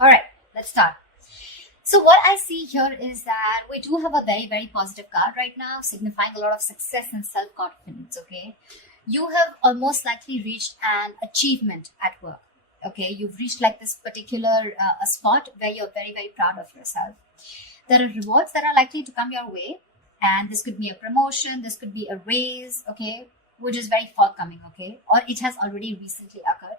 All right, let's start. So what I see here is that we do have a very, very positive card right now, signifying a lot of success and self-confidence, okay? You have almost likely reached an achievement at work, okay? You've reached like this particular a spot where you're very, very proud of yourself. There are rewards that are likely to come your way, and this could be a promotion, this could be a raise, okay? Which is very forthcoming, okay? Or it has already recently occurred.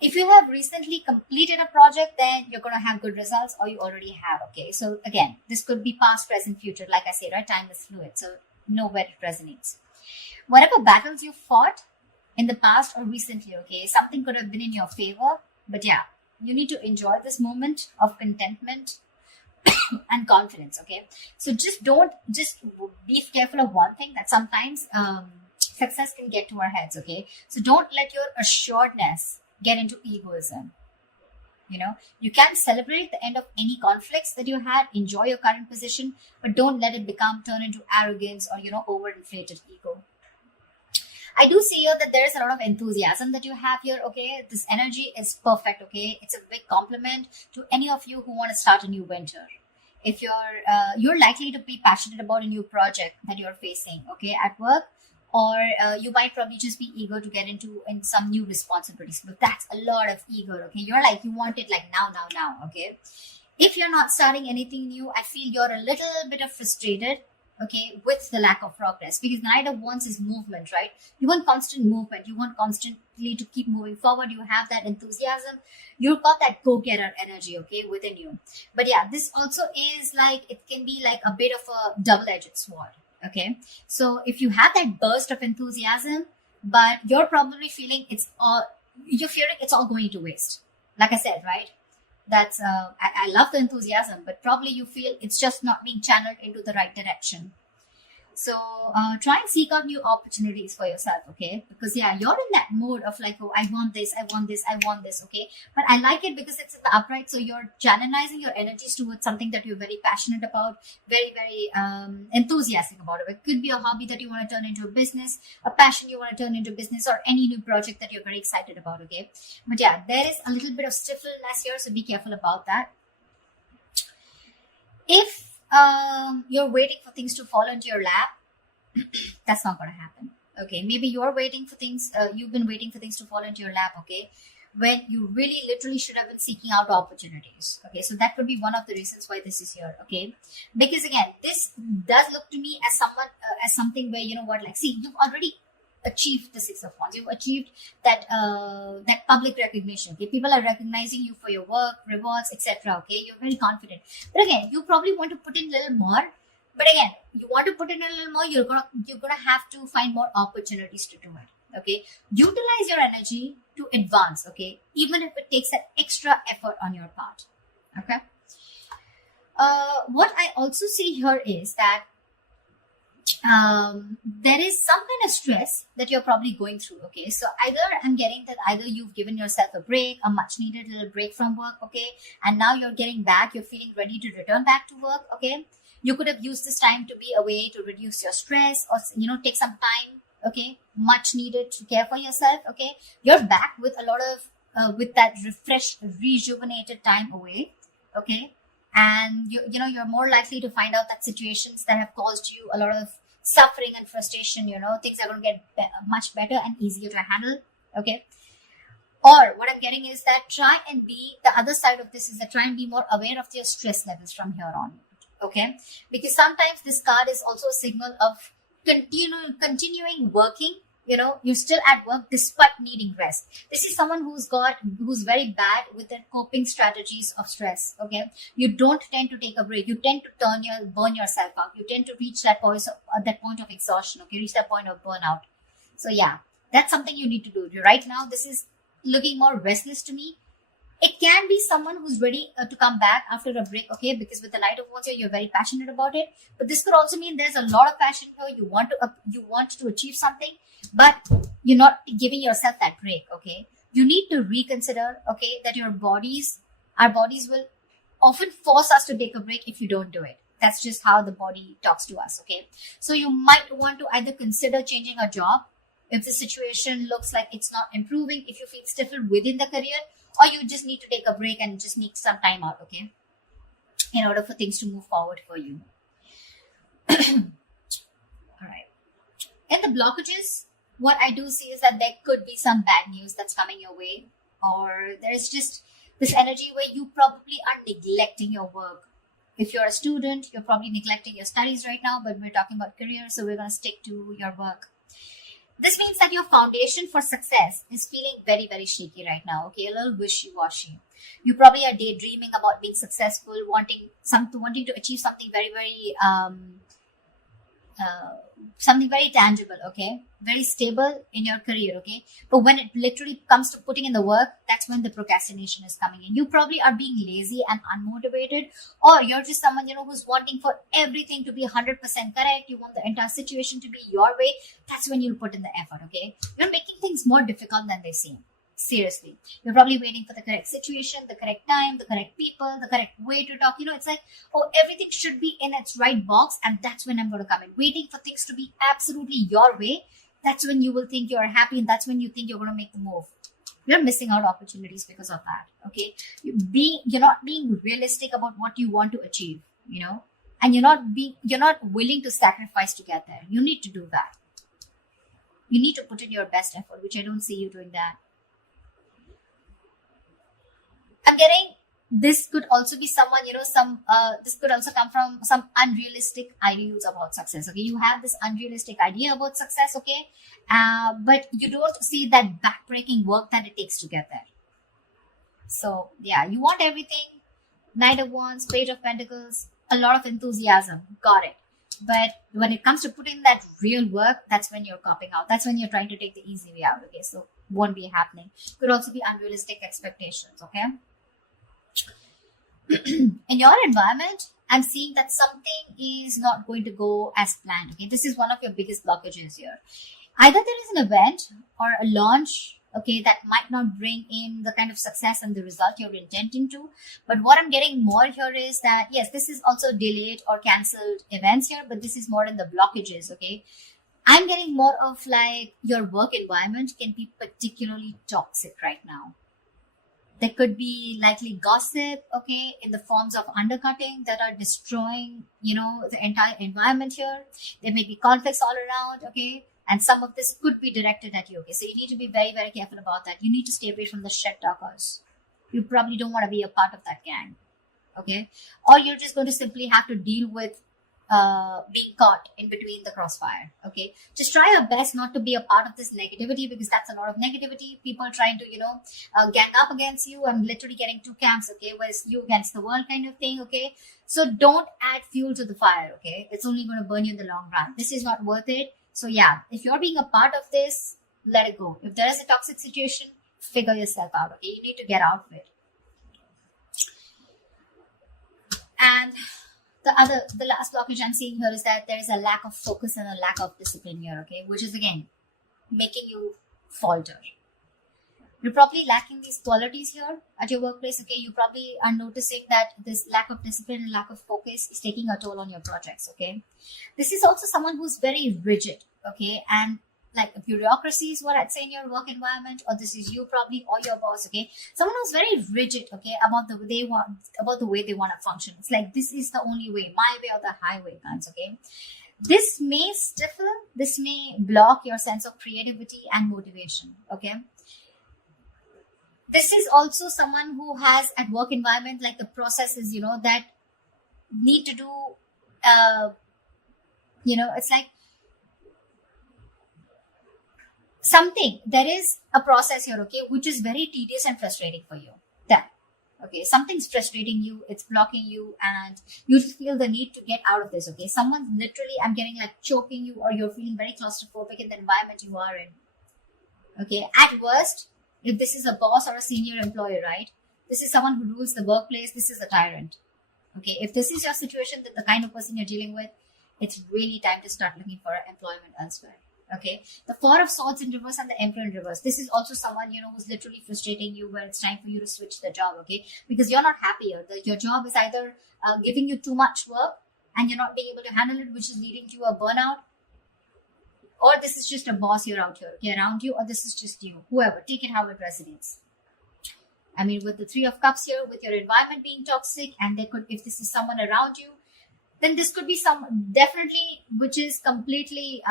If you have recently completed a project, then you're going to have good results, or you already have, okay? So again, this could be past, present, future. Like I say, right? Time is fluid, so know where it resonates. Whatever battles you fought in the past or recently, okay, something could have been in your favor. But yeah, you need to enjoy this moment of contentment and confidence, okay? So just be careful of one thing, that sometimes success can get to our heads, okay? So don't let your assuredness get into egoism. You can celebrate the end of any conflicts that you had, enjoy your current position, but don't let it turn into arrogance or overinflated ego. I do see here that there is a lot of enthusiasm that you have here, okay? This energy is perfect, okay? It's a big compliment to any of you who want to start a new venture. If you're likely to be passionate about a new project that you're facing, okay, at work, or you might probably just be eager to get into some new responsibilities. But that's a lot of eager, okay? You're like, you want it like now, okay? If you're not starting anything new, I feel you're a little bit of frustrated, okay, with the lack of progress. Because the Knight of Wands is movement, right? You want constant movement. You want constantly to keep moving forward. You have that enthusiasm. You've got that go-getter energy, okay, within you. But yeah, this also is like, it can be like a bit of a double-edged sword. Okay, so if you have that burst of enthusiasm, but you're probably feeling it's all going to waste. Like I said, right? That's I love the enthusiasm, but probably you feel it's just not being channeled into the right direction. So try and seek out new opportunities for yourself, okay? Because yeah, you're in that mode of like, oh, I want this, okay? But I like it because it's in the upright, so you're channelizing your energies towards something that you're very passionate about, very, very enthusiastic about it. It could be a hobby that you want to turn into a business, a passion you want to turn into business, or any new project that you're very excited about, okay? But yeah, there is a little bit of stiffness here, so be careful about that. If you're waiting for things to fall into your lap, that's not going to happen, okay? Maybe you're waiting for things, you've been waiting for things to fall into your lap, okay, when you really literally should have been seeking out opportunities, okay? So that could be one of the reasons why this is here, okay? Because again, this does look to me as something where, like, see, you've already achieved the Six of Wands. You've achieved that public recognition, okay? People are recognizing you for your work, rewards, etc., okay? You're very confident. But again, you probably want to put in a little more. But again, you want to put in a little more, you're gonna have to find more opportunities to do it, okay? Utilize your energy to advance, okay? Even if it takes an extra effort on your part, okay? What I also see here is that there is some kind of stress that you're probably going through, okay? So I'm getting that either you've given yourself a break, a much needed little break from work, okay? And now you're getting back, you're feeling ready to return back to work, okay? You could have used this time to be away to reduce your stress, or take some time, okay? Much needed to care for yourself, okay? You're back with a lot of with that refreshed, rejuvenated time away, okay? And you're more likely to find out that situations that have caused you a lot of suffering and frustration, things are going to get much better and easier to handle, okay? Or what I'm getting is that the other side of this is that try and be more aware of your stress levels from here on, okay? Because sometimes this card is also a signal of continuing working. You're still at work despite needing rest. This is someone who's very bad with their coping strategies of stress, okay? You don't tend to take a break. You tend to burn yourself out. You tend to reach that point of exhaustion, okay? Reach that point of burnout. So yeah, that's something you need to do. Right now, this is looking more restless to me. It can be someone who's ready to come back after a break, okay? Because with the Knight of Wands here, you're very passionate about it. But this could also mean there's a lot of passion here. You want to achieve something, but you're not giving yourself that break, okay? You need to reconsider, okay, that our bodies will often force us to take a break if you don't do it. That's just how the body talks to us, okay? So you might want to either consider changing a job if the situation looks like it's not improving, if you feel stifled within the career, or you just need to take a break and just need some time out, okay, in order for things to move forward for you. All right. In the blockages, what I do see is that there could be some bad news that's coming your way, or there's just this energy where you probably are neglecting your work. If you're a student, you're probably neglecting your studies right now, but we're talking about career, so we're going to stick to your work. This means that your foundation for success is feeling very, very shaky right now, okay? A little wishy-washy. You probably are daydreaming about being successful, wanting to achieve something very, very something very tangible, okay, very stable in your career, okay, but when it literally comes to putting in the work, that's when the procrastination is coming in. You probably are being lazy and unmotivated, or you're just someone, who's wanting for everything to be 100% correct. You want the entire situation to be your way. That's when you'll put in the effort, okay? You're making things more difficult than they seem. Seriously, you're probably waiting for the correct situation, the correct time, the correct people, the correct way to talk. It's like, oh, everything should be in its right box, and that's when I'm going to come in. Waiting for things to be absolutely your way, that's when you will think you're happy, and that's when you think you're going to make the move. You're missing out opportunities because of that, okay? You're not being realistic about what you want to achieve, and you're not willing to sacrifice to get there. You need to do that. You need to put in your best effort, which I don't see you doing that. I'm getting this could also be someone, this could also come from some unrealistic ideals about success, okay? You have this unrealistic idea about success, okay? But you don't see that backbreaking work that it takes to get there. So, yeah, you want everything. Knight of Wands, Page of Pentacles, a lot of enthusiasm. Got it. But when it comes to putting that real work, that's when you're copping out. That's when you're trying to take the easy way out, okay? So, won't be happening. Could also be unrealistic expectations, okay? In your environment, I'm seeing that something is not going to go as planned, okay? This is one of your biggest blockages here. Either there is an event or a launch, okay, that might not bring in the kind of success and the result you're intending to. But what I'm getting more here is that, yes, this is also delayed or cancelled events here, but this is more in the blockages, okay? I'm getting more of like your work environment can be particularly toxic right now. There could be likely gossip, okay, in the forms of undercutting that are destroying, the entire environment here. There may be conflicts all around, okay, and some of this could be directed at you, okay. So you need to be very, very careful about that. You need to stay away from the shit talkers. You probably don't want to be a part of that gang, okay, or you're just going to simply have to deal with being caught in between the crossfire, okay? Just try your best not to be a part of this negativity, because that's a lot of negativity. People trying to, gang up against you and literally getting two camps, okay? Whereas you against the world kind of thing, okay? So don't add fuel to the fire, okay? It's only going to burn you in the long run. This is not worth it. So yeah, if you're being a part of this, let it go. If there is a toxic situation, figure yourself out, okay? You need to get out of it. And the last blockage I'm seeing here is that there is a lack of focus and a lack of discipline here, okay? Which is, again, making you falter. You're probably lacking these qualities here at your workplace, okay? You probably are noticing that this lack of discipline and lack of focus is taking a toll on your projects, okay? This is also someone who's very rigid, okay? And like a bureaucracy is what I'd say in your work environment, or this is you probably, or your boss, okay? Someone who's very rigid, okay, about the way they want to function. It's like, this is the only way, my way or the highway kinds, okay? This may stifle, this may block your sense of creativity and motivation, okay? This is also someone who has at work environment, like the processes, that need to do, it's like, there is a process here, okay, which is very tedious and frustrating for you. Okay, something's frustrating you, it's blocking you, and you just feel the need to get out of this, okay? Someone's literally, I'm getting like choking you, or you're feeling very claustrophobic in the environment you are in. Okay, at worst, if this is a boss or a senior employee, right? This is someone who rules the workplace, this is a tyrant. Okay, if this is your situation, that the kind of person you're dealing with, it's really time to start looking for employment elsewhere. Okay, the Four of Swords in reverse and the Emperor in reverse. This is also someone, who's literally frustrating you, where it's time for you to switch the job, okay? Because you're not happier. Your job is either giving you too much work and you're not being able to handle it, which is leading to a burnout, or this is just a boss here out here, okay, around you, or this is just you. Whoever, take it how it resonates. I mean, with the Three of Cups here, with your environment being toxic, and there could, if this is someone around you, then this could be some definitely which is completely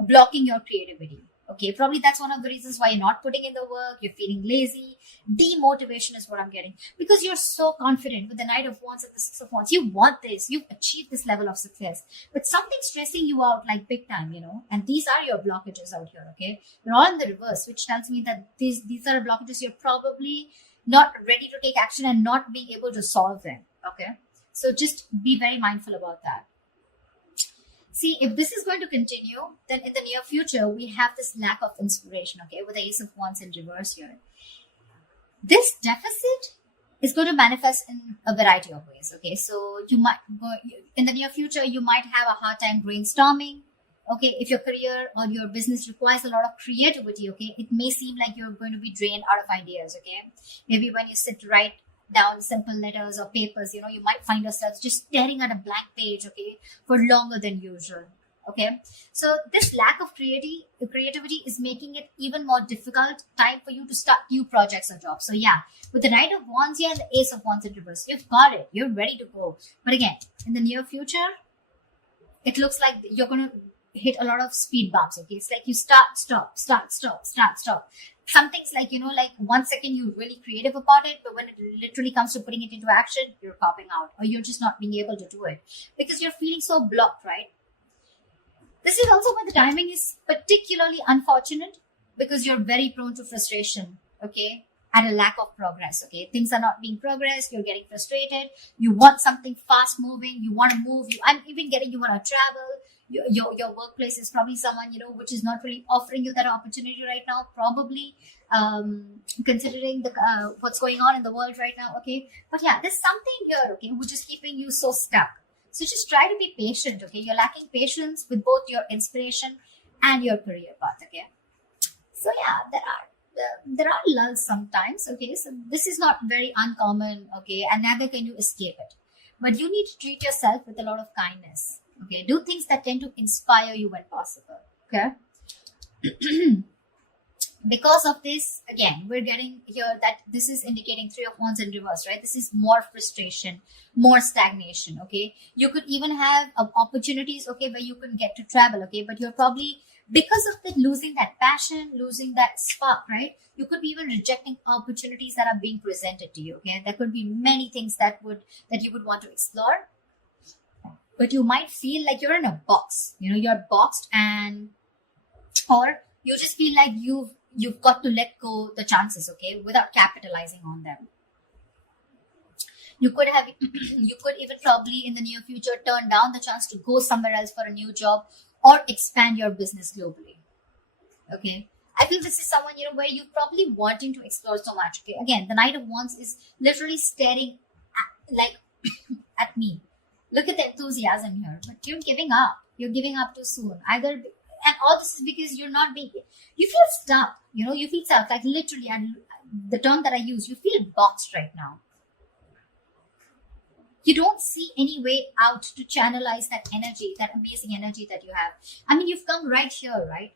blocking your creativity. Okay, probably that's one of the reasons why you're not putting in the work. You're feeling lazy. Demotivation is what I'm getting, because you're so confident with the Knight of Wands and the Six of Wands. You want this. You've achieved this level of success, but something's stressing you out like big time, you know. And these are your blockages out here. Okay, they're all in the reverse, which tells me that these are blockages you're probably not ready to take action and not being able to solve them. Okay, so just be very mindful about that. See, if this is going to continue, then in the near future, we have this lack of inspiration, okay, with the Ace of Wands in reverse here. This deficit is going to manifest in a variety of ways, okay? So you might go, in the near future, you might have a hard time brainstorming, okay? If your career or your business requires a lot of creativity, okay, it may seem like you're going to be drained out of ideas, okay? Maybe when you sit to write down simple letters or papers, you know, you might find yourselves just staring at a blank page, okay, for longer than usual. Okay, so this lack of creativity is making it even more difficult time for you to start new projects or jobs. So yeah, with the Knight of Wands here and the Ace of Wands in reverse, you've got it, you're ready to go. But again, in the near future, it looks like you're going to hit a lot of speed bumps. Okay, it's like you start, stop. Something's like, you know, like 1 second you're really creative about it, but when it literally comes to putting it into action, you're popping out, or you're just not being able to do it because you're feeling so blocked, right? This is also why the timing is particularly unfortunate, because you're very prone to frustration, okay, and a lack of progress, okay? Things are not being progressed, you're getting frustrated, you want something fast moving, you want to move, I'm even getting you want to travel. Your workplace is probably someone, you know, which is not really offering you that opportunity right now, probably considering the what's going on in the world right now, okay? But yeah, there's something here, okay, which is keeping you so stuck. So just try to be patient, okay? You're lacking patience with both your inspiration and your career path, okay? So yeah, there are lulls sometimes, okay? So this is not very uncommon, okay? And neither can you escape it. But you need to treat yourself with a lot of kindness. Okay, do things that tend to inspire you when possible. Okay. Because of this, again, we're getting here that this is indicating Three of Wands in reverse, right? This is more frustration, more stagnation. Okay, you could even have opportunities, okay, where you can get to travel, okay, but you're probably, because of the losing that passion, losing that spark, right? You could be even rejecting opportunities that are being presented to you. Okay, there could be many things that you would want to explore. But you might feel like you're in a box, you know, you're boxed, and or you just feel like you've got to let go the chances, okay, without capitalizing on them. You could even probably in the near future turn down the chance to go somewhere else for a new job or expand your business globally. Okay, I feel this is someone, you know, where you're probably wanting to explore so much. Okay, again, the Knight of Wands is literally staring at me. Look at the enthusiasm here, but you're giving up. You're giving up too soon. And all this is because you're not being, you feel stuck, you know, you feel stuck, like literally, and the term that I use, you feel boxed right now. You don't see any way out to channelize that energy, that amazing energy that you have. I mean, you've come right here, right?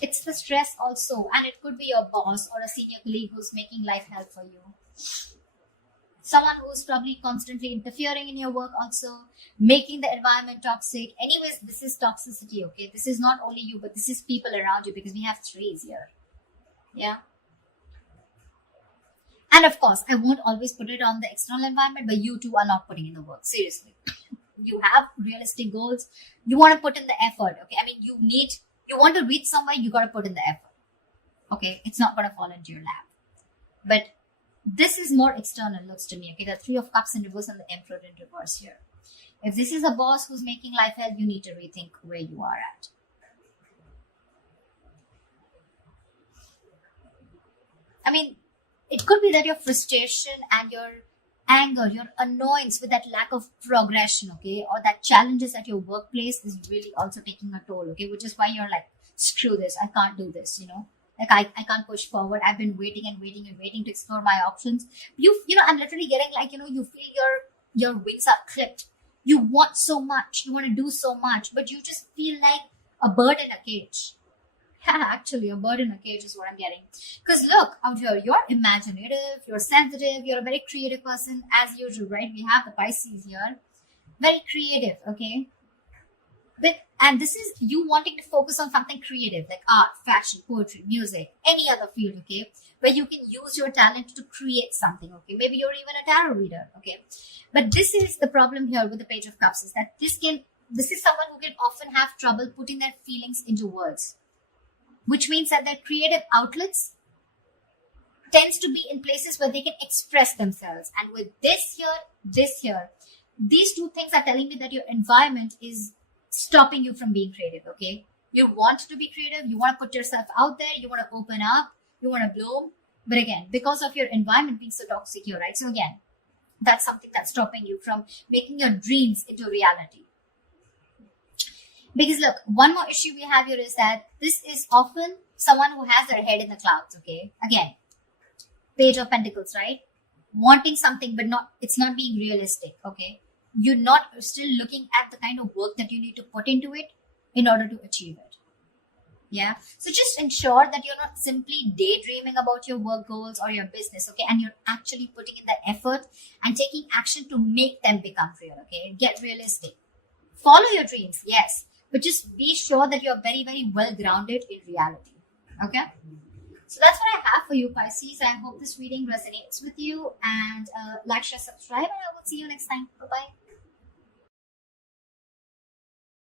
It's the stress also, and it could be your boss or a senior colleague who's making life hell for you. Someone who's probably constantly interfering in your work also, making the environment toxic. Anyways, this is toxicity, okay? This is not only you, but this is people around you, because we have trees here. Yeah. And of course, I won't always put it on the external environment, but you too are not putting in the work. Seriously. You have realistic goals. You want to put in the effort, okay? I mean, you want to reach somewhere, you got to put in the effort. Okay? It's not going to fall into your lap. But this is more external, looks to me. Okay, the Three of Cups in reverse and the Emperor in reverse here. If this is a boss who's making life hell, you need to rethink where you are at. I mean, it could be that your frustration and your anger, your annoyance with that lack of progression, okay, or that challenges at your workplace is really also taking a toll, okay, which is why you're like, screw this, I can't do this, you know. Like I can't push forward. I've been waiting to explore my options. You know, I'm literally getting like, you know, you feel your wings are clipped. You want so much. You want to do so much, but you just feel like a bird in a cage. Actually, a bird in a cage is what I'm getting. Because look, out here, you're imaginative, you're sensitive, you're a very creative person as usual, right? We have the Pisces here. Very creative, okay? And this is you wanting to focus on something creative like art, fashion, poetry, music, any other field, okay? Where you can use your talent to create something, okay? Maybe you're even a tarot reader, okay? But this is the problem here with the Page of Cups is that this is someone who can often have trouble putting their feelings into words, which means that their creative outlets tends to be in places where they can express themselves. And with this here, these two things are telling me that your environment is stopping you from being creative, okay? You want to be creative, you want to put yourself out there, you want to open up, you want to bloom. But again, because of your environment being so toxic here, right? So again, that's something that's stopping you from making your dreams into reality. Because look, one more issue we have here is that this is often someone who has their head in the clouds, okay? Again, Page of Pentacles, right? Wanting something, but it's not being realistic, okay? You're not still looking at the kind of work that you need to put into it in order to achieve it. Yeah. So just ensure that you're not simply daydreaming about your work goals or your business, okay? And you're actually putting in the effort and taking action to make them become real, okay? Get realistic. Follow your dreams, yes. But just be sure that you're very, very well grounded in reality, okay? So that's what I have for you, Pisces. I hope this reading resonates with you. And like, share, subscribe. And I will see you next time. Bye-bye.